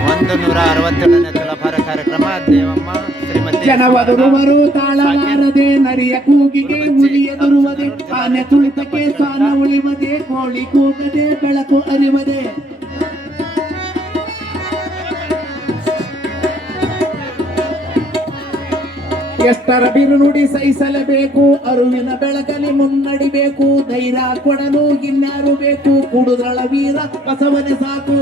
167ನೇ ತುಲಾಭಾರ ಕಾರ್ಯಕ್ರಮ ದೇವಮ್ಮ ಶ್ರೀಮತಿ ಜನವದುರುವರು ತಾಳಲಾರದೆ ನರಿಯ ಕೂಗಿಗೆ ಉಳಿಯದುರುವದೆ ಆನೆ ತುಳಿತಕ್ಕೆ ಸಾನ ಉಳಿವದೆ ಕೋಳಿ ಕೂಗದೆ ಬೆಳಕು ಅರಿವದೆ ಎಷ್ಟರ ಬಿರುನುಡಿ ಸಹಿಸಲೇಬೇಕು ಅರುವಿನ ಬೆಳಕಲಿ ಮುನ್ನಡಿಬೇಕು ಧೈರ್ಯ ಕೊಡಲು ಇನ್ಯಾರು ಬೇಕು ಕುಡುದಳ ವೀರ ಬಸವನೆ ಸಾಕು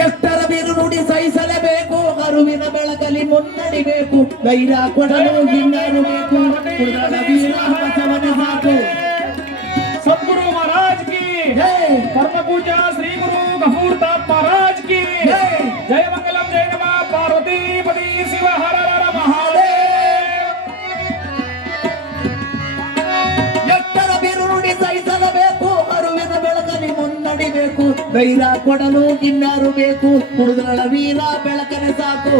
ಎಷ್ಟರ ಬಿರುನುಡಿ ಸಹಿಸಲೇಬೇಕು ಅರುವಿನ ಬೆಳಕಲಿ ಮುನ್ನಡಿಬೇಕು ಧೈರ್ಯ ಕೊಡಲು ಇನ್ಯಾರು ಬೇಕು ಕುಡುದಳ ವೀರ ಬಸವನೆ ಸಾಕು सतगुरु महाराज की परम पूजा श्री गुरु गफूरदास महाराज की जय मंगलम जय नमः पार्वती पति शिव हर हर महादेव ಎತ್ತರ ಬಿರುನುಡಿ ಸಹಿಸಲೇಬೇಕು ಅರುವಿನ ಬೆಳಕಲಿ ಮುನ್ನಡಿಬೇಕು ಧೈರ್ಯ ಕೊಡಲು ಇನ್ಯಾರು ಬೇಕು ಕುಡುದಳ ವೀರ ಬೆಳಕನೆ ಸಾಕು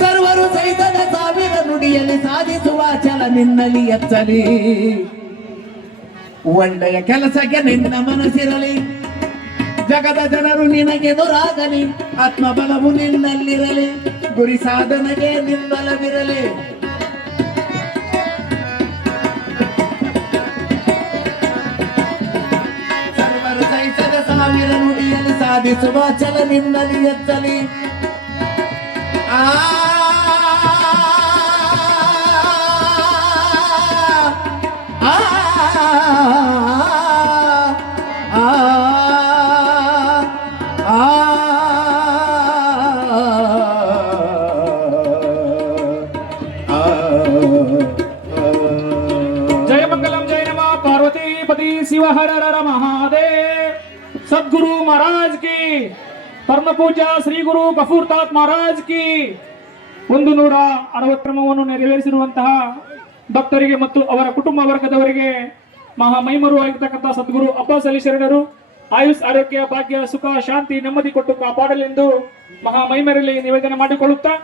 ಸರ್ವರು ಸಹಿಸದ ಸಾವಿರ ನುಡಿಯಲ್ಲಿ ಸಾಧಿಸುವ ಛಲ ನಿನ್ನಲ್ಲಿ ಎಚ್ಚಲಿ ಒಳ್ಳೆಯ ಕೆಲಸಕ್ಕೆ ನಿನ್ನ ಮನಸ್ಸಿರಲಿ ಜಗದ ಜನರು ನಿನಗೆದುರಾಗಲಿ ಆತ್ಮಬಲವು ನಿನ್ನಲ್ಲಿರಲಿ ಗುರಿ ಸಾಧನೆಗೆ ನಿನ್ನಲವಿರಲಿ ಸರ್ವರು ಸಹಿಸದ ಸಾವಿರ ನುಡಿಯಲ್ಲಿ ಸಾಧಿಸುವ ಛಲ ನಿನ್ನಲ್ಲಿ ಎಚ್ಚಲಿ ಆ जय मंगलम जय नमः पार्वती पति शिव हर हर महादेव सद्गुरु महाराज की परम पूजा श्री गुरु गफूरदास महाराज की 160 ಕ್ರಮವನ್ನು ನೆರವೇರಿಸಿರುವಂತಹ ಭಕ್ತರಿಗೆ ಮತ್ತು ಅವರ ಕುಟುಂಬ ವರ್ಗದವರಿಗೆ ಮಹಾ ಮೈಮರು ಆಗಿರ್ತಕ್ಕಂಥ ಸದ್ಗುರು ಅಬ್ಬಾಸ್ ಅಲಿ ಶರಣರು ಆಯುಷ್ ಆರೋಗ್ಯ ಭಾಗ್ಯ ಸುಖ ಶಾಂತಿ ನೆಮ್ಮದಿ ಕೊಟ್ಟು ಕಾಪಾಡಲೆಂದು ಮಹಾ ಮೈಮರಲ್ಲಿ ನಿವೇದನೆ ಮಾಡಿಕೊಳ್ಳುತ್ತಾ